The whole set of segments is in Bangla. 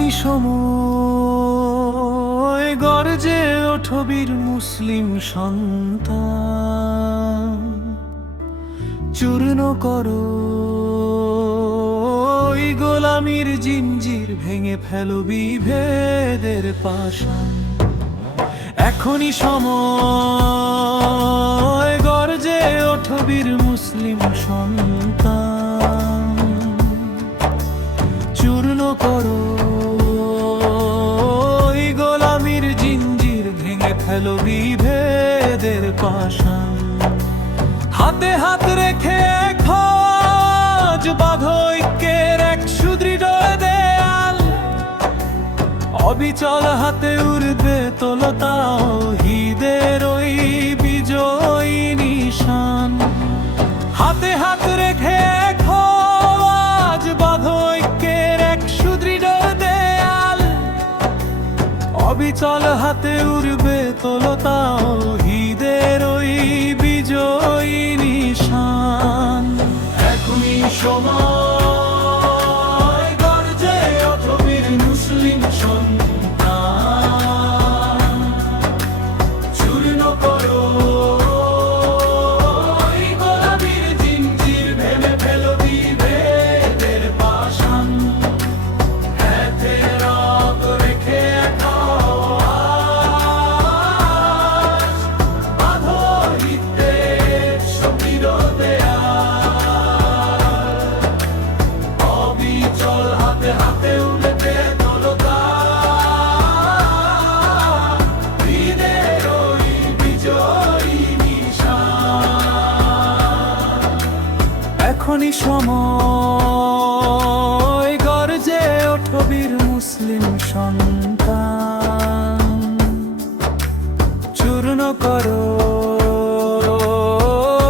এখনই সময় গর্জে ওঠো বীর মুসলিম সন্তান, চূর্ণ করো ওই গোলামির জিঞ্জির, ভেঙে ফেলো বিভেদের পাশান। এখনই সময় গর্জে ওঠো বীর মুসলিম সন্তান, চূর্ণ করো ওই গোলামির জিঞ্জির, ভেঙে ফেলো বিভেদের পাশান। হাতে হাত রেখে খোঁজ বাঁধো ঐক্যের এক সুদৃঢ় দেয়াল, অবিচল হাতে উড়বে তোলো তাওহীদের ওই বিজয়ী নিশান। হাতে হাত রেখে খোঁজ বাঁধো ঐক্যের এক সুদৃঢ় দেয়াল, অবিচল হাতে উড়বে তোলো তাওহীদের ওই বিজয়ী নিশান। এখনই সময় গর্জে ওঠো বীর মুসলিম সন্তান, চূর্ণ করো ওই গোলামির জিঞ্জির, ভেঙে ফেলো বিভেদের পাশান। হাতে রব রেখে বাঁধো হৃদের সুদৃঢ় দেয়াল, অবিচল হাতে হাতে উড়বে তোলো তাওহীদের ওই বিজয়ী নিশান। এখনই সময় গর্জে ওঠো বীর মুসলিম সন্তান, চূর্ণ করো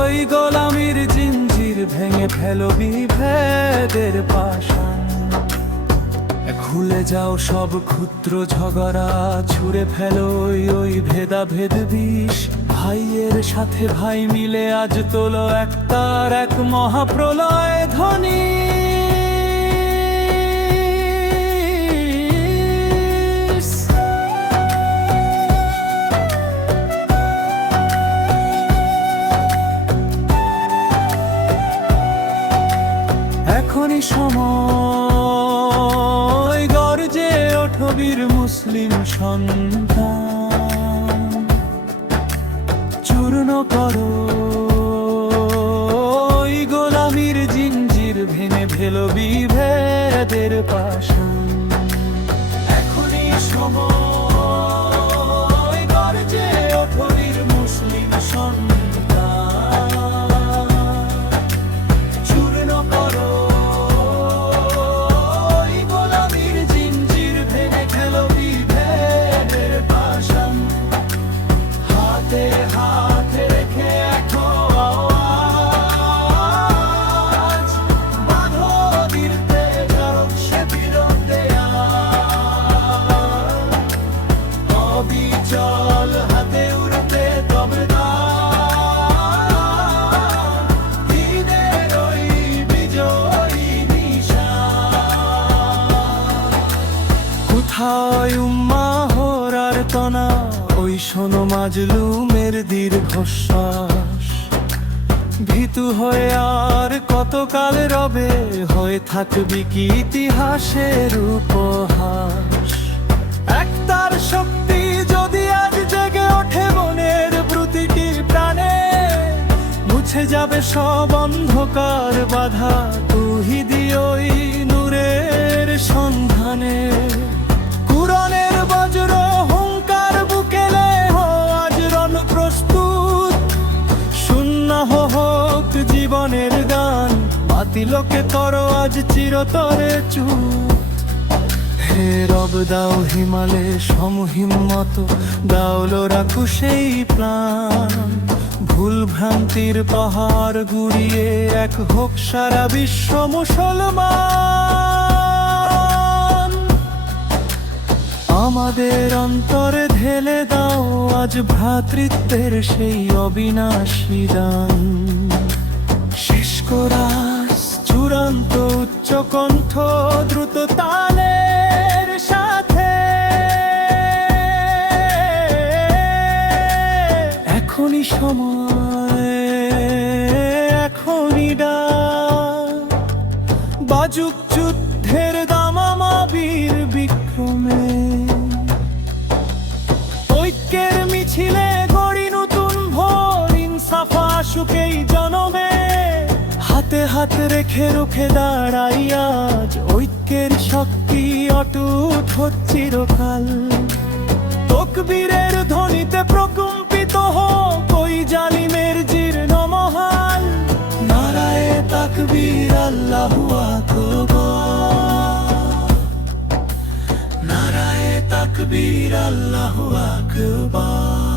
ওই গোলামির জিঞ্জির, ভেঙে ফেলো বিভেদের পাশান। ভুলে যাও সব ক্ষুদ্র ঝগড়া, ছুঁড়ে ফেলো ওই ভেদাভেদ বিষ। ভাইয়ের সাথে ভাই মিলে আজ তোলো একতার এক মহাপ্রলয় ধ্বনি। এখনই সময় গর্জে ওঠো বীর মুসলিম সন্তান, চূর্ণ করো ওই গোলামির জিঞ্জির, ভেঙে ফেলো বিভেদের পাশান। এখনই সময় গর্জে ওঠো বীর মুসলিম সন্তান, চূর্ণ করো ওই গোলামির জিঞ্জির, ভেঙে ফেলো বিভেদের পাশান। হাতে হাত রেখে আওয়াজ বাঁধো দিতে যাও সে বিরোধ দেয়াল, অবিচল হাতে উড়তে তবে তাওহীদের ওই বিজয়ী নিশান। কোথায় উম্মাহর আর্তনা, ওই শোনো মাজলুমের দীর্ঘশ্বাস। ভীতু হয়ে আর কতকাল রবে, হয়ে থাকবি কি ইতিহাসের উপহাস। একতার শক্তি যদি আজ জেগে ওঠে মনের প্রতিটি প্রাণে, মুছে যাবে সব অন্ধকার বাধা তাওহীদি ওই নূরের সন্ধানে। কুরআনের বজ্র হুঙ্কার বুকেলে আজ রণ প্রস্তুত, সুন্নাহ হোক জীবনের গান, বাতিলকে করো আজ চিরতরে চুপ। হে রব দাও হিমালে সমহিম্মত, দাওলো রাখো সেই প্রাণ। ভুল ভ্রান্তির পাহাড় গুড়িয়ে এক হোক সারা বিশ্ব মুসলমান। আমাদের অন্তরে ঢেলে দাও আজ ভ্রাতৃত্বের সেই অবিনাশী দান। শেষ কোরাস চূড়ান্ত উচ্চ কণ্ঠ দ্রুত তালের হাত রেখে রুখে দাঁড়াই আজ, ঐক্যের শক্তি অটুট হচ্ছে চিরকাল। তাকবীরের ধ্বনিতে প্রকম্পিত হোক ওই জালিমের জীর্ণ মহাল। নারায়ে তাকবীর, আল্লাহু আকবার। নারায়ে তাকবীর, আল্লাহু আকবার।